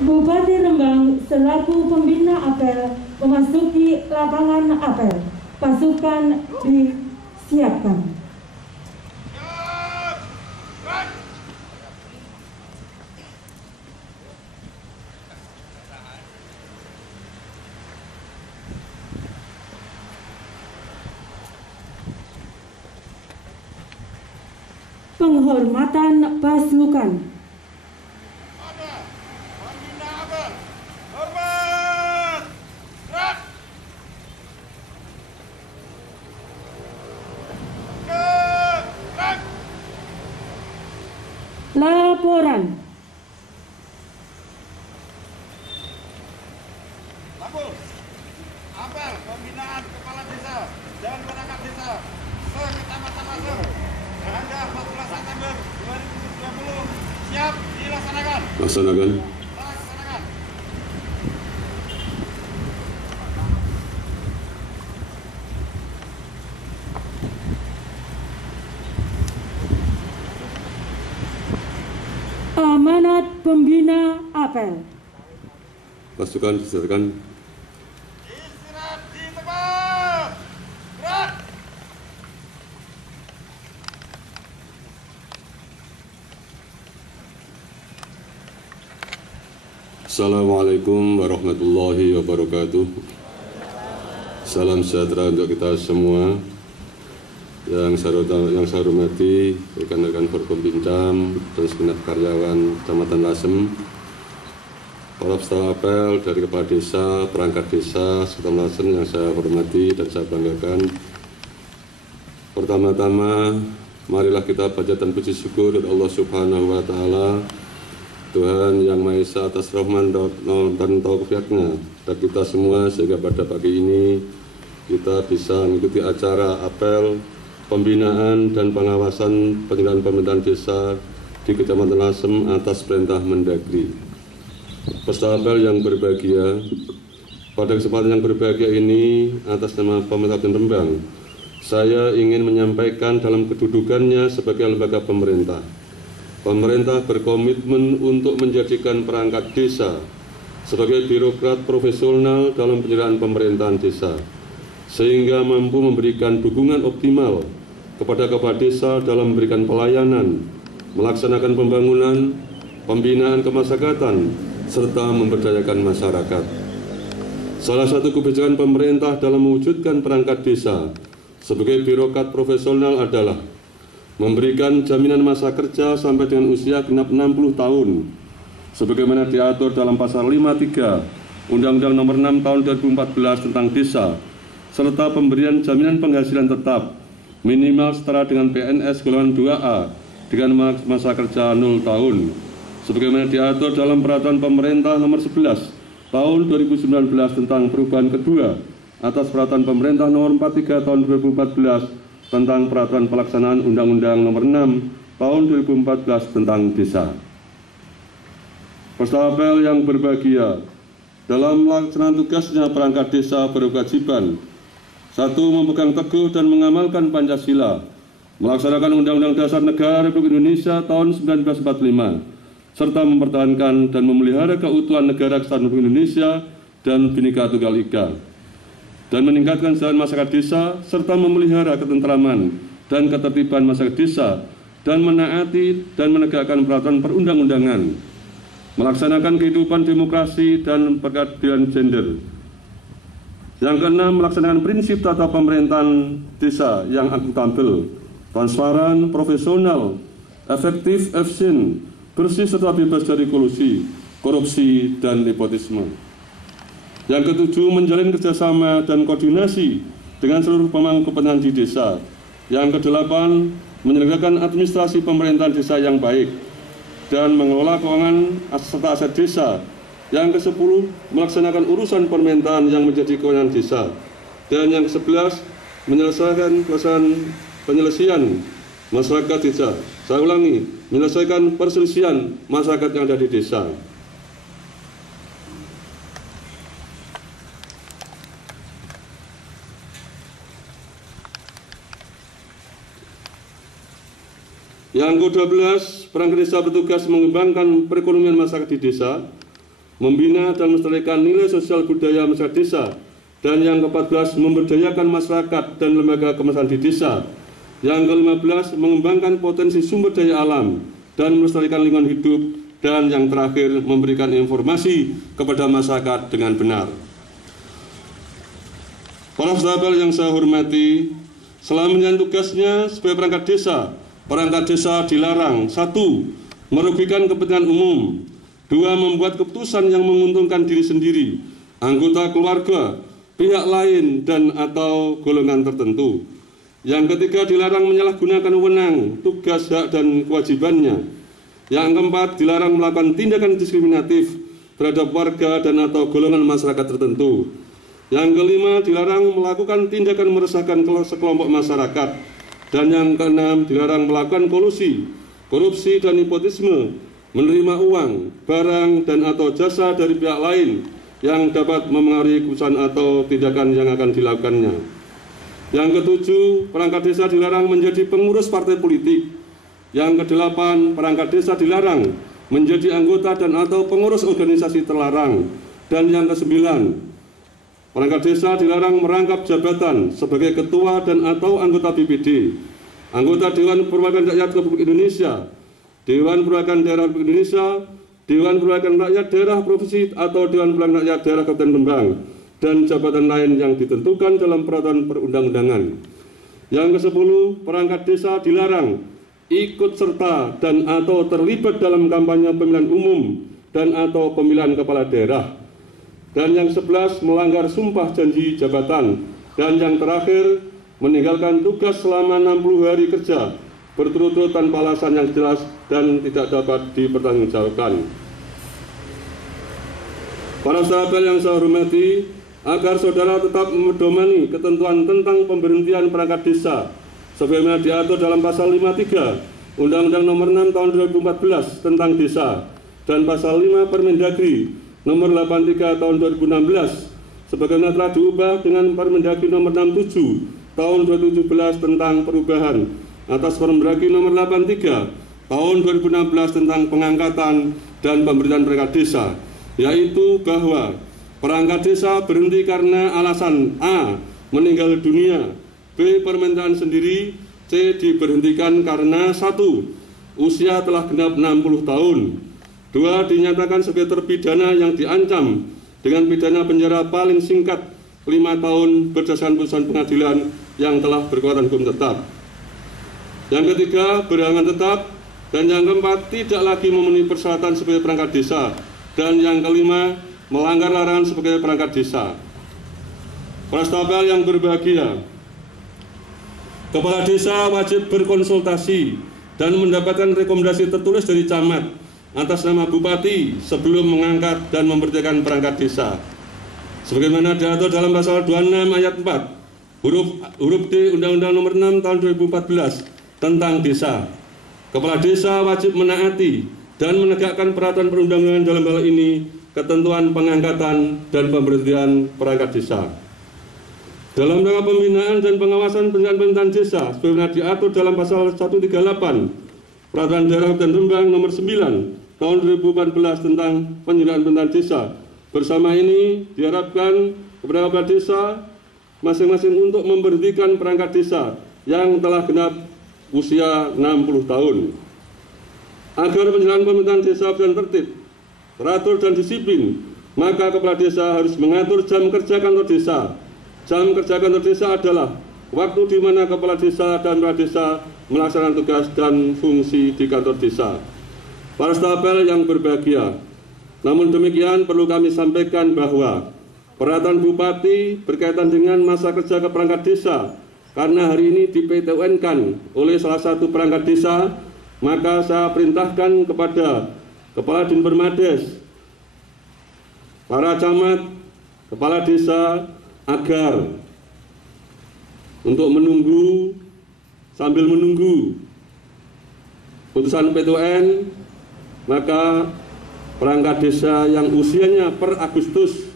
Bupati Rembang selaku pembina apel memasuki lapangan apel. Pasukan disiapkan. Penghormatan pasukan. Laporan. Lapor. Apel pembinaan kepala desa dan perangkat desa se-Kecamatan Lasem tanggal 14 September 2020 siap dilaksanakan. Laksanakan. Amanat pembina apel. Pasukan disiapkan. Istirahat di tempat. Gerak. Assalamualaikum warahmatullahi wabarakatuh. Salam sejahtera untuk kita semua. Yang saya hormati rekan-rekan Forkombintam dan segenap karyawan Kecamatan Lasem, para peserta apel dari kepala desa, perangkat desa, Kecamatan Lasem yang saya hormati dan saya banggakan. Pertama-tama, marilah kita panjatkan puji syukur kepada Allah Subhanahu wa Ta'ala, Tuhan yang Maha Esa atas rahmat dan taufiknya dan kita semua, sehingga pada pagi ini kita bisa mengikuti acara apel pembinaan dan pengawasan penyelenggaraan pemerintahan desa di Kecamatan Lasem atas perintah Mendagri. Peserta apel yang berbahagia, pada kesempatan yang berbahagia ini atas nama pemerintah Kabupaten Rembang, saya ingin menyampaikan dalam kedudukannya sebagai lembaga pemerintah. Pemerintah berkomitmen untuk menjadikan perangkat desa sebagai birokrat profesional dalam penyelenggaraan pemerintahan desa, sehingga mampu memberikan dukungan optimal kepada kepala desa dalam memberikan pelayanan, melaksanakan pembangunan, pembinaan kemasyarakatan, serta memberdayakan masyarakat. Salah satu kebijakan pemerintah dalam mewujudkan perangkat desa sebagai birokrat profesional adalah memberikan jaminan masa kerja sampai dengan usia genap 60 tahun, sebagaimana diatur dalam pasal 53 Undang-Undang Nomor 6 Tahun 2014 tentang Desa, serta pemberian jaminan penghasilan tetap minimal setara dengan PNS golongan 2A dengan masa kerja 0 tahun, sebagaimana diatur dalam Peraturan Pemerintah Nomor 11 Tahun 2019 tentang perubahan kedua atas Peraturan Pemerintah Nomor 43 Tahun 2014 tentang Peraturan Pelaksanaan Undang-Undang Nomor 6 Tahun 2014 tentang Desa. Peserta apel yang berbahagia, dalam melaksanakan tugasnya perangkat desa berkewajiban: 1. Memegang teguh dan mengamalkan Pancasila, melaksanakan Undang-Undang Dasar Negara Republik Indonesia tahun 1945, serta mempertahankan dan memelihara keutuhan negara kesatuan Republik Indonesia dan Bhinneka Tunggal Ika, dan meningkatkan kesejahteraan masyarakat desa, serta memelihara ketentraman dan ketertiban masyarakat desa, dan menaati dan menegakkan peraturan perundang-undangan, melaksanakan kehidupan demokrasi dan keadilan gender. Yang keenam, melaksanakan prinsip tata pemerintahan desa yang akuntabel, transparan, profesional, efektif, efisien, bersih serta bebas dari kolusi, korupsi, dan nepotisme. Yang ketujuh, menjalin kerjasama dan koordinasi dengan seluruh pemangku kepentingan di desa. Yang kedelapan, menyelenggarakan administrasi pemerintahan desa yang baik dan mengelola keuangan serta aset desa. Yang ke-10, melaksanakan urusan pemerintahan yang menjadi kewenangan desa. Dan yang ke-11, menyelesaikan penyelesaian masyarakat desa. Saya ulangi, menyelesaikan perselisihan masyarakat yang ada di desa. Yang ke-12, perangkat desa bertugas mengembangkan perekonomian masyarakat di desa membina dan melestarikan nilai sosial budaya masyarakat desa. Dan yang ke-14, memberdayakan masyarakat dan lembaga kemasyarakat di desa. Yang ke-15, mengembangkan potensi sumber daya alam dan melestarikan lingkungan hidup. Dan yang terakhir, memberikan informasi kepada masyarakat dengan benar. Para sahabat yang saya hormati, selama menjalankan tugasnya sebagai perangkat desa dilarang: 1. Merugikan kepentingan umum. 2. Membuat keputusan yang menguntungkan diri sendiri, anggota keluarga, pihak lain, dan atau golongan tertentu. Yang ketiga, dilarang menyalahgunakan wewenang, tugas, hak, dan kewajibannya. Yang keempat, dilarang melakukan tindakan diskriminatif terhadap warga dan atau golongan masyarakat tertentu. Yang kelima, dilarang melakukan tindakan meresahkan sekelompok masyarakat. Dan yang keenam, dilarang melakukan kolusi, korupsi, dan nepotisme, menerima uang, barang, dan atau jasa dari pihak lain yang dapat memengaruhi keputusan atau tindakan yang akan dilakukannya. Yang ketujuh, perangkat desa dilarang menjadi pengurus partai politik. Yang kedelapan, perangkat desa dilarang menjadi anggota dan atau pengurus organisasi terlarang. Dan yang kesembilan, perangkat desa dilarang merangkap jabatan sebagai ketua dan atau anggota BPD, anggota Dewan Perwakilan Rakyat Republik Indonesia, Dewan Perwakilan Daerah Republik Indonesia, Dewan Perwakilan Rakyat Daerah Provinsi atau Dewan Perwakilan Rakyat Daerah Kabupaten Rembang, dan jabatan lain yang ditentukan dalam peraturan perundang-undangan. Yang ke-10, perangkat desa dilarang ikut serta dan atau terlibat dalam kampanye pemilihan umum dan atau pemilihan kepala daerah. Dan yang 11, melanggar sumpah janji jabatan. Dan yang terakhir, meninggalkan tugas selama 60 hari kerja berturut-turut tanpa alasan yang jelas dan tidak dapat dipertanggungjawabkan. Para sahabat yang saya hormati, agar saudara tetap medomani ketentuan tentang pemberhentian perangkat desa sebagaimana diatur dalam pasal 53 Undang-Undang Nomor 6 Tahun 2014 tentang desa dan pasal 5 Permendagri Nomor 83 Tahun 2016 sebagaimana telah diubah dengan Permendagri Nomor 67 Tahun 2017 tentang perubahan atas Permendagri Nomor 83 Tahun 2016 tentang pengangkatan dan pemberitaan perangkat desa, yaitu bahwa perangkat desa berhenti karena alasan A. meninggal dunia, B. permintaan sendiri, C. diberhentikan karena 1. usia telah genap 60 tahun, 2. dinyatakan sebagai terpidana yang diancam dengan pidana penjara paling singkat 5 tahun berdasarkan putusan pengadilan yang telah berkekuatan hukum tetap. Yang ketiga, berhalangan tetap. Dan yang keempat, tidak lagi memenuhi persyaratan sebagai perangkat desa. Dan yang kelima, melanggar larangan sebagai perangkat desa. Para stabil yang berbahagia, kepala desa wajib berkonsultasi dan mendapatkan rekomendasi tertulis dari camat atas nama bupati sebelum mengangkat dan memberdayakan perangkat desa. Sebagaimana diatur dalam pasal 26 ayat 4 huruf D Undang-Undang Nomor 6 Tahun 2014 tentang desa. Kepala desa wajib menaati dan menegakkan peraturan perundang-undangan dalam hal ini ketentuan pengangkatan dan pemberhentian perangkat desa. Dalam rangka pembinaan dan pengawasan pemerintahan desa sebagaimana diatur dalam pasal 138 Peraturan Daerah Kabupaten Rembang Nomor 9 Tahun 2014 tentang penyelenggaraan pemerintahan desa. Bersama ini diharapkan kepada kepala desa masing-masing untuk memberhentikan perangkat desa yang telah genap usia 60 tahun. Agar penyelenggaraan pemerintahan desa berjalan tertib, teratur dan disiplin, maka kepala desa harus mengatur jam kerja kantor desa. Jam kerja kantor desa adalah waktu di mana kepala desa dan kepala desa melaksanakan tugas dan fungsi di kantor desa. Para stafel yang berbahagia, namun demikian perlu kami sampaikan bahwa peraturan bupati berkaitan dengan masa kerja ke perangkat desa karena hari ini di PT-UN-kan oleh salah satu perangkat desa, maka saya perintahkan kepada Kepala Dinpermades, para camat, kepala desa agar untuk menunggu sambil menunggu putusan PT-UN, maka perangkat desa yang usianya per Agustus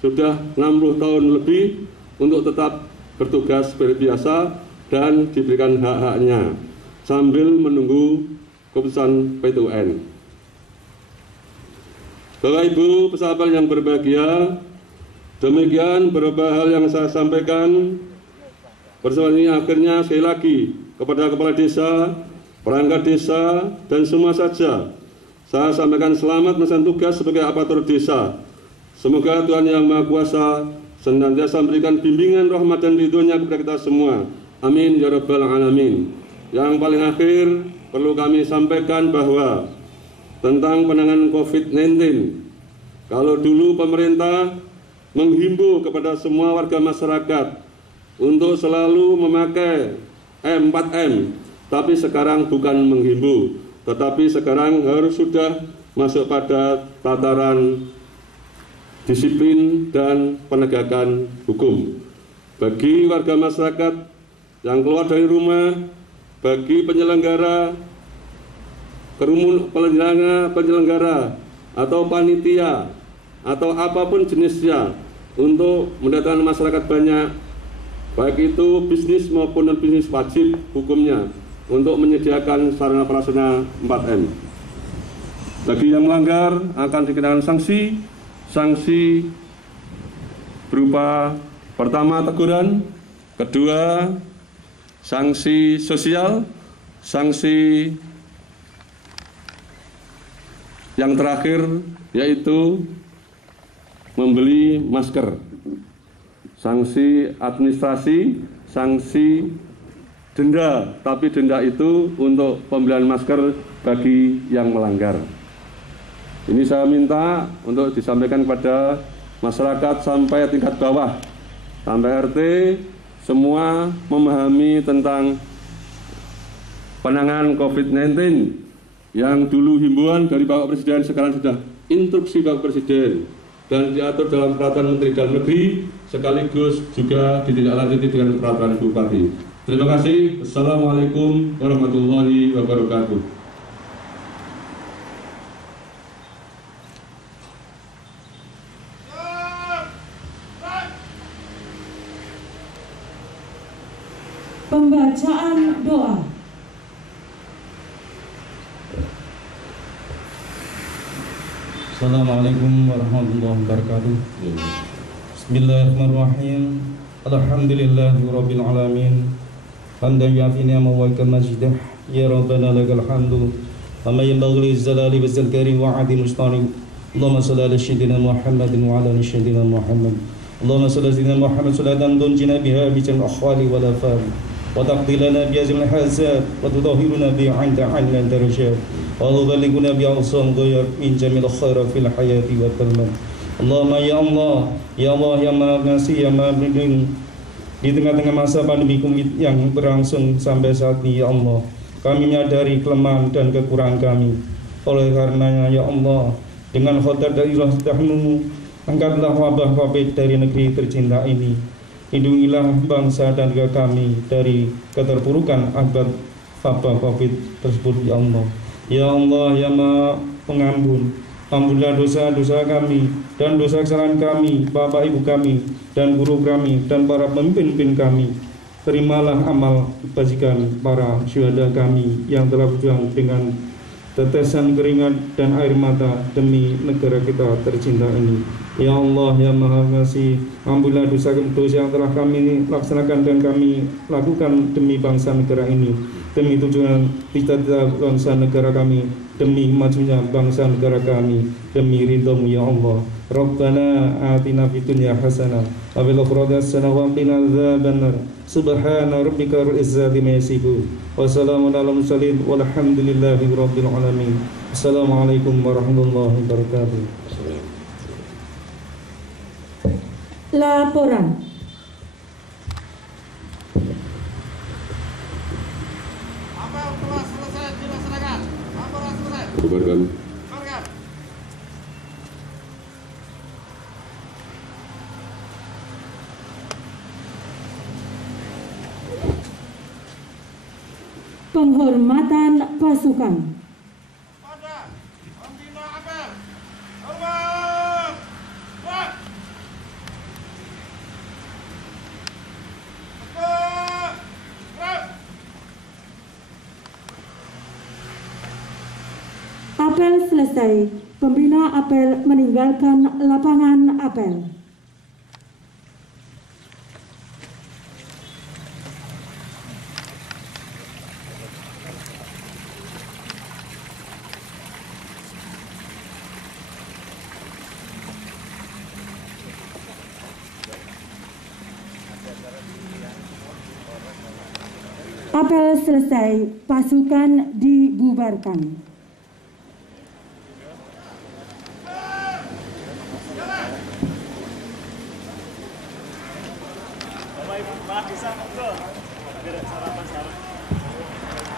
sudah 60 tahun lebih untuk tetap bertugas seperti biasa dan diberikan hak-haknya sambil menunggu keputusan PT-UN. Bapak Ibu pesahabat yang berbahagia, demikian beberapa hal yang saya sampaikan. Bersama ini akhirnya sekali lagi kepada Kepala Desa, perangkat desa, dan semua saja saya sampaikan selamat melaksanakan tugas sebagai aparatur desa. Semoga Tuhan Yang Maha Kuasa senantiasa memberikan bimbingan rahmat dan ridhonya kepada kita semua. Amin ya rabbal alamin. Yang paling akhir perlu kami sampaikan bahwa tentang penanganan COVID-19, kalau dulu pemerintah menghimbau kepada semua warga masyarakat untuk selalu memakai 4M, tapi sekarang bukan menghimbau, tetapi sekarang harus sudah masuk pada tataran disiplin dan penegakan hukum. Bagi warga masyarakat yang keluar dari rumah, bagi penyelenggara, penyelenggara atau panitia atau apapun jenisnya untuk mendatangkan masyarakat banyak, baik itu bisnis maupun non bisnis, wajib hukumnya untuk menyediakan sarana prasarana 4M. Bagi yang melanggar akan dikenakan sanksi berupa pertama teguran, kedua sanksi sosial, sanksi yang terakhir yaitu membeli masker. Sanksi administrasi, sanksi denda, tapi denda itu untuk pembelian masker bagi yang melanggar. Ini saya minta untuk disampaikan kepada masyarakat sampai tingkat bawah, sampai RT, semua memahami tentang penanganan COVID-19 yang dulu himbauan dari Bapak Presiden, sekarang sudah instruksi Bapak Presiden dan diatur dalam peraturan Menteri Dalam Negeri, sekaligus juga ditindaklanjuti dengan peraturan Bupati. Terima kasih. Assalamualaikum warahmatullahi wabarakatuh. Pembacaan doa. Assalamualaikum warahmatullahi wabarakatuh. Bismillahirrahmanirrahim. Alhamdulillahirabbil alamin. Hamdan yu'afi ni'amahu wa majidah. Ya Rabbana lakal hamdu. Wa ma yanbaghi lizzalali wazal karim wa 'adi mustarib. Allahumma shalli ala sayyidina Muhammadin wa ala ali sayyidina Muhammad. Allahumma shalli ala sayyidina Muhammad salatan tunjina biha bi jamil akhwali wal afat. Wa taqdi lana bi azmil hazat wa tudahhiruna bi 'inda 'alal darajat. وَلُبَلِّغُنَا بِأَوْصَامِ غَيَرْ مِنْ جَمِيلِ الْخَيْرِ فِي الْحَيَاةِ وَالْمَمَاتِ. Allahumma ya Allah, ya Allah yang Maha Ngasih, yang Maha Pelindung, di tengah-tengah masa pandemi COVID yang berlangsung sampai saat ini, ya Allah, kami menyadari kelemahan dan kekurangan kami. Oleh karenanya, ya Allah, dengan khotar dari rahmat-Mu, angkatlah wabah COVID dari negeri tercinta ini. Lindungilah bangsa dan negara kami dari keterpurukan akibat wabah COVID tersebut, ya Allah. Ya Allah, ya Maha Pengampun, ampunilah dosa-dosa kami dan dosa kesalahan kami, bapak ibu kami dan guru kami dan para pemimpin kami. Terimalah amal kebajikan para syuhada kami yang telah berjuang dengan tetesan keringat dan air mata demi negara kita tercinta ini. Ya Allah, ya Maha Ngasih, ampunilah dosa-dosa yang telah kami laksanakan dan kami lakukan demi bangsa negara ini, demi tujuan cita-cita bangsa negara kami, demi majunya bangsa negara kami, demi ridho-Mu ya Allah. Rabbana atina fid dunya hasanah wa fil akhirati hasanah wa qina adzabannar. Subhana rabbika rabbil izzati amma yasifun wa salamun alal mursalin walhamdulillahi rabbil alamin. Assalamualaikum warahmatullahi wabarakatuh. Laporan. Apel telah selesai dilaksanakan. Laporan selesai. Bubarkan. Bubarkan. Penghormatan pasukan. Pada pembina apel. Hormat. Gerak. Tegak. Gerak. Apel selesai. Pembina apel meninggalkan lapangan apel. Apel selesai, pasukan dibubarkan. Bapak Ibu, Pak, bisa ngobrol. Biar sarapan sekarang.